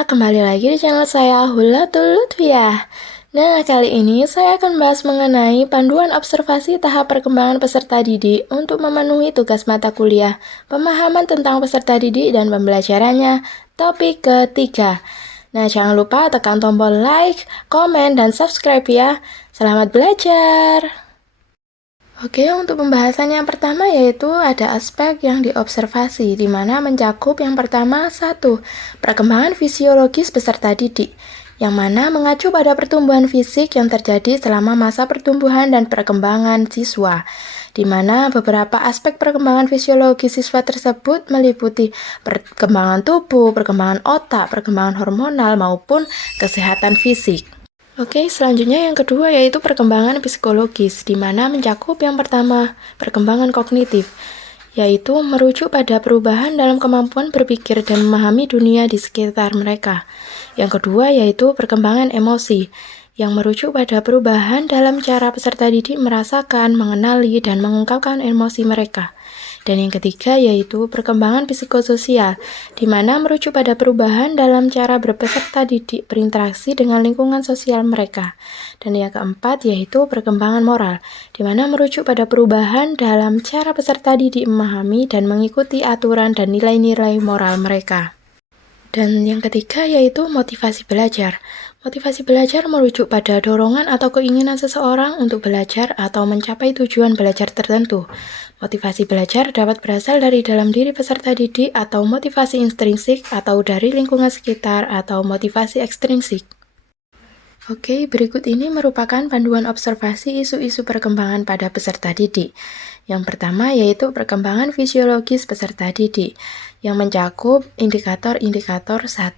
kembali lagi di channel saya Hulatul Lutfiyah. Nah, kali ini saya akan bahas mengenai panduan observasi tahap perkembangan peserta didik untuk memenuhi tugas mata kuliah, pemahaman tentang peserta didik dan pembelajarannya, topik ketiga. Nah, jangan lupa tekan tombol like, komen, dan subscribe ya. Selamat belajar! Oke, untuk pembahasan yang pertama yaitu ada aspek yang diobservasi, di mana mencakup yang pertama 1. Perkembangan fisiologis peserta didik, yang mana mengacu pada pertumbuhan fisik yang terjadi selama masa pertumbuhan dan perkembangan siswa, di mana beberapa aspek perkembangan fisiologis siswa tersebut meliputi perkembangan tubuh, perkembangan otak, perkembangan hormonal, maupun kesehatan fisik. Oke, selanjutnya yang kedua yaitu perkembangan psikologis, di mana mencakup yang pertama, perkembangan kognitif, yaitu merujuk pada perubahan dalam kemampuan berpikir dan memahami dunia di sekitar mereka. Yang kedua yaitu perkembangan emosi, yang merujuk pada perubahan dalam cara peserta didik merasakan, mengenali, dan mengungkapkan emosi mereka. Dan yang ketiga yaitu perkembangan psikososial, di mana merujuk pada perubahan dalam cara berpeserta didik berinteraksi dengan lingkungan sosial mereka. Dan yang keempat yaitu perkembangan moral, di mana merujuk pada perubahan dalam cara peserta didik memahami dan mengikuti aturan dan nilai-nilai moral mereka. Dan yang ketiga yaitu motivasi belajar. Motivasi belajar merujuk pada dorongan atau keinginan seseorang untuk belajar atau mencapai tujuan belajar tertentu. Motivasi belajar dapat berasal dari dalam diri peserta didik atau motivasi intrinsik atau dari lingkungan sekitar atau motivasi ekstrinsik. Oke, berikut ini merupakan panduan observasi isu-isu perkembangan pada peserta didik. Yang pertama yaitu perkembangan fisiologis peserta didik, yang mencakup indikator-indikator 1.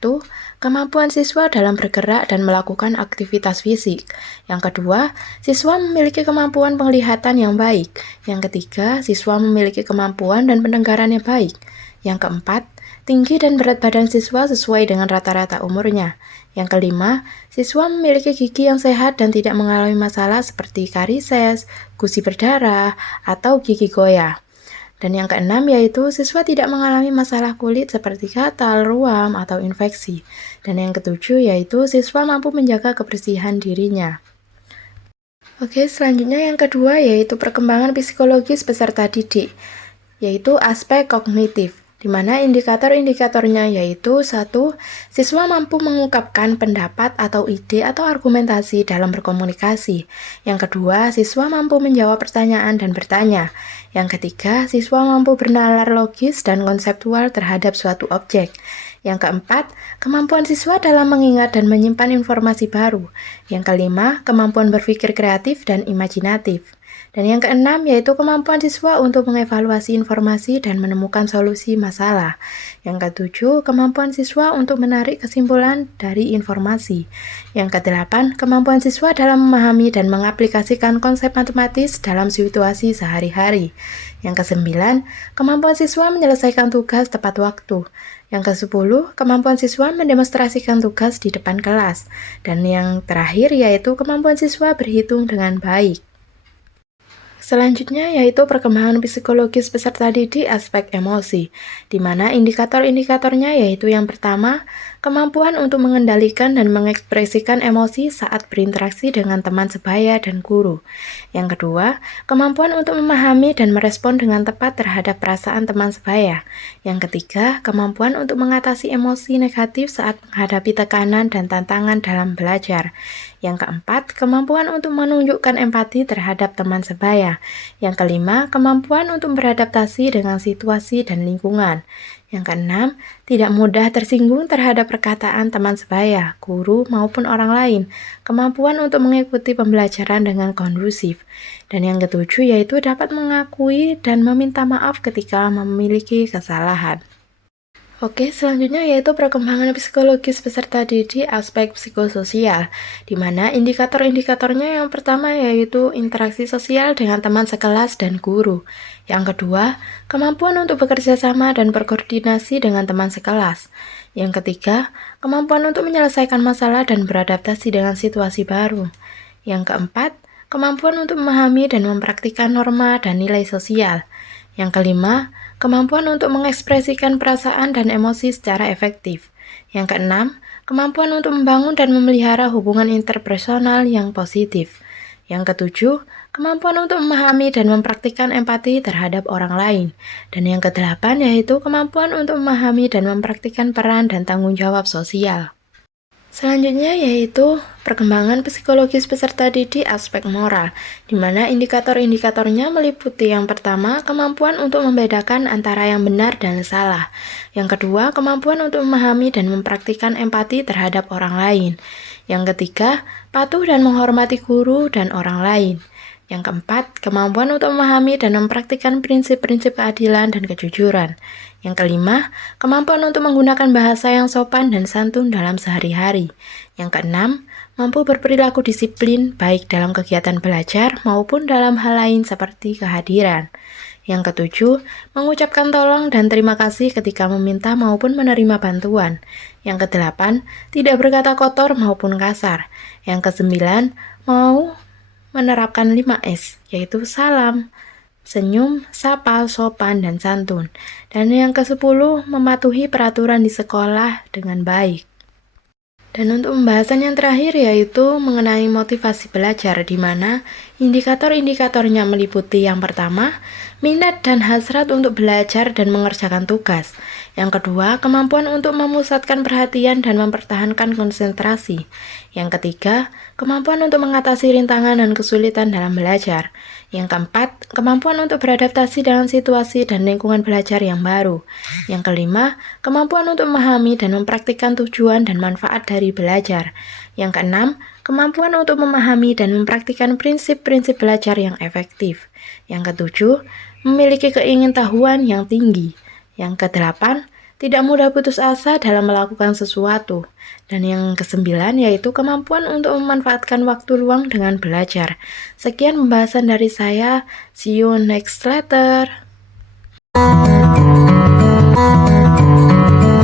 Kemampuan siswa dalam bergerak dan melakukan aktivitas fisik. Yang kedua, siswa memiliki kemampuan penglihatan yang baik. Yang ketiga, siswa memiliki kemampuan dan pendengaran yang baik. Yang keempat, tinggi dan berat badan siswa sesuai dengan rata-rata umurnya. Yang kelima, siswa memiliki gigi yang sehat dan tidak mengalami masalah seperti karises, gusi berdarah, atau gigi goyah. Dan yang keenam yaitu siswa tidak mengalami masalah kulit seperti gatal, ruam, atau infeksi. Dan yang ketujuh yaitu siswa mampu menjaga kebersihan dirinya. Oke, selanjutnya yang kedua yaitu perkembangan psikologis peserta didik, yaitu aspek kognitif, di mana indikator-indikatornya yaitu 1. Siswa mampu mengungkapkan pendapat atau ide atau argumentasi dalam berkomunikasi. Yang kedua, siswa mampu menjawab pertanyaan dan bertanya. Yang ketiga, siswa mampu bernalar logis dan konseptual terhadap suatu objek. Yang keempat, kemampuan siswa dalam mengingat dan menyimpan informasi baru. Yang kelima, kemampuan berpikir kreatif dan imajinatif. Dan yang keenam yaitu kemampuan siswa untuk mengevaluasi informasi dan menemukan solusi masalah. Yang ketujuh, kemampuan siswa untuk menarik kesimpulan dari informasi. Yang kedelapan, kemampuan siswa dalam memahami dan mengaplikasikan konsep matematis dalam situasi sehari-hari. Yang kesembilan, kemampuan siswa menyelesaikan tugas tepat waktu. Yang ke-10, kemampuan siswa mendemonstrasikan tugas di depan kelas. Dan yang terakhir yaitu kemampuan siswa berhitung dengan baik. Selanjutnya yaitu perkembangan psikologis peserta didik aspek emosi, di mana indikator-indikatornya yaitu yang pertama, kemampuan untuk mengendalikan dan mengekspresikan emosi saat berinteraksi dengan teman sebaya dan guru. Yang kedua, kemampuan untuk memahami dan merespon dengan tepat terhadap perasaan teman sebaya. Yang ketiga, kemampuan untuk mengatasi emosi negatif saat menghadapi tekanan dan tantangan dalam belajar. Yang keempat, kemampuan untuk menunjukkan empati terhadap teman sebaya. Yang kelima, kemampuan untuk beradaptasi dengan situasi dan lingkungan. Yang keenam, tidak mudah tersinggung terhadap perkataan teman sebaya, guru, maupun orang lain. Kemampuan untuk mengikuti pembelajaran dengan kondusif. Dan yang ketujuh yaitu dapat mengakui dan meminta maaf ketika memiliki kesalahan. Oke, selanjutnya yaitu perkembangan psikologis peserta didik aspek psikososial, di mana indikator-indikatornya yang pertama yaitu interaksi sosial dengan teman sekelas dan guru. Yang kedua, kemampuan untuk bekerja sama dan berkoordinasi dengan teman sekelas. Yang ketiga, kemampuan untuk menyelesaikan masalah dan beradaptasi dengan situasi baru. Yang keempat, kemampuan untuk memahami dan mempraktikkan norma dan nilai sosial. Yang kelima, kemampuan untuk mengekspresikan perasaan dan emosi secara efektif. Yang keenam, kemampuan untuk membangun dan memelihara hubungan interpersonal yang positif. Yang ketujuh, kemampuan untuk memahami dan mempraktikkan empati terhadap orang lain. Dan yang kedelapan yaitu kemampuan untuk memahami dan mempraktikkan peran dan tanggung jawab sosial. Selanjutnya yaitu perkembangan psikologis peserta didik aspek moral, di mana indikator-indikatornya meliputi yang pertama, kemampuan untuk membedakan antara yang benar dan salah. Yang kedua, kemampuan untuk memahami dan mempraktikkan empati terhadap orang lain. Yang ketiga, patuh dan menghormati guru dan orang lain. Yang keempat, kemampuan untuk memahami dan mempraktikkan prinsip-prinsip keadilan dan kejujuran. Yang kelima, kemampuan untuk menggunakan bahasa yang sopan dan santun dalam sehari-hari. Yang keenam, mampu berperilaku disiplin baik dalam kegiatan belajar maupun dalam hal lain seperti kehadiran. Yang ketujuh, mengucapkan tolong dan terima kasih ketika meminta maupun menerima bantuan. Yang kedelapan, tidak berkata kotor maupun kasar. Yang kesembilan, mau menerapkan 5S, yaitu salam, senyum, sapa, sopan, dan santun. Dan yang ke-10, mematuhi peraturan di sekolah dengan baik. Dan untuk pembahasan yang terakhir yaitu mengenai motivasi belajar, di mana indikator-indikatornya meliputi yang pertama, minat dan hasrat untuk belajar dan mengerjakan tugas. Yang kedua, kemampuan untuk memusatkan perhatian dan mempertahankan konsentrasi. Yang ketiga, kemampuan untuk mengatasi rintangan dan kesulitan dalam belajar. Yang keempat, kemampuan untuk beradaptasi dengan situasi dan lingkungan belajar yang baru. Yang kelima, kemampuan untuk memahami dan mempraktikkan tujuan dan manfaat dari belajar. Yang keenam, kemampuan untuk memahami dan mempraktikkan prinsip-prinsip belajar yang efektif. Yang ketujuh, memiliki keingintahuan yang tinggi. Yang kedelapan, tidak mudah putus asa dalam melakukan sesuatu. Dan yang kesembilan yaitu kemampuan untuk memanfaatkan waktu luang dengan belajar. Sekian pembahasan dari saya. See you next letter.